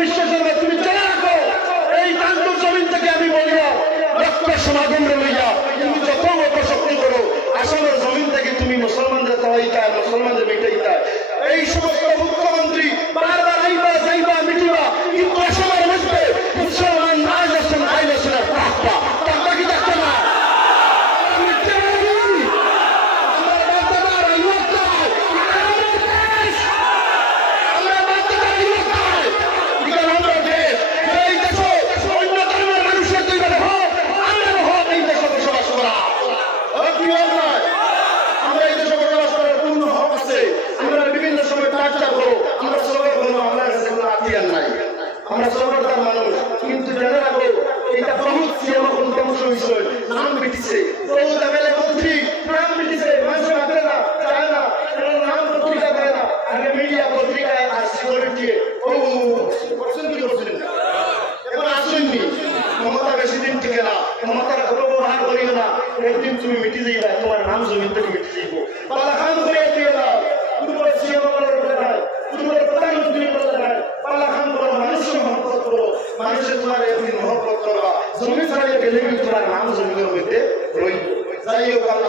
বিশ্ব শর্মা তুমি চলে রাখো এই তান্তুর জমিন থেকে। আমি বলিয়া রক্ত সমাগম লইয়া তুমি যত অপশক্তি করো আসামের জমিন থেকে তুমি মুসলমানদের তাওয়াইতা মুসলমানদের মিটাইতা। এই সমস্ত মুখ্যমন্ত্রী বারবার আইবা যাইবা মিটিবা, কিন্তু আসামের মধ্যে মুসলমান আজ আসেন আইল আসেন আর পাক্কা পাক্কা কি দেখতে না। আমরা সরকার মানুষ, কিন্তু জেনে রাখো এটা বহুত সিনেমা কোন ধ্বংস হয়েছে, নাম মিটিছে বহুত এমএলএ মন্ত্রী নাম মিটিছে, মানুষ রাখে না চায় না, নাম পত্রিকা দেয় না। আগে মিডিয়া পত্রিকায় আর সিকিউরিটি ও করছেন কি করছেন এখন আসেননি। ক্ষমতা বেশি দিন টিকে না, ক্ষমতার অপব্যবহার করিও না, একদিন তুমি মিটি যাইবা, তোমার নাম জমিন থেকে মিটি যাইব। পাল্লা খান করে দিয়ে দাও, তুমি সিনেমা বলার নাই, তুমি প্রধানমন্ত্রী বলার নাই, পাল্লা খান বলো মানুষের মহব্বত করো, মানুষের তোমার একদিন মহব্বত করবা, জমি ছাড়িয়ে গেলে তোমার নাম জমিনের মধ্যে রইব। যাই হোক, আমরা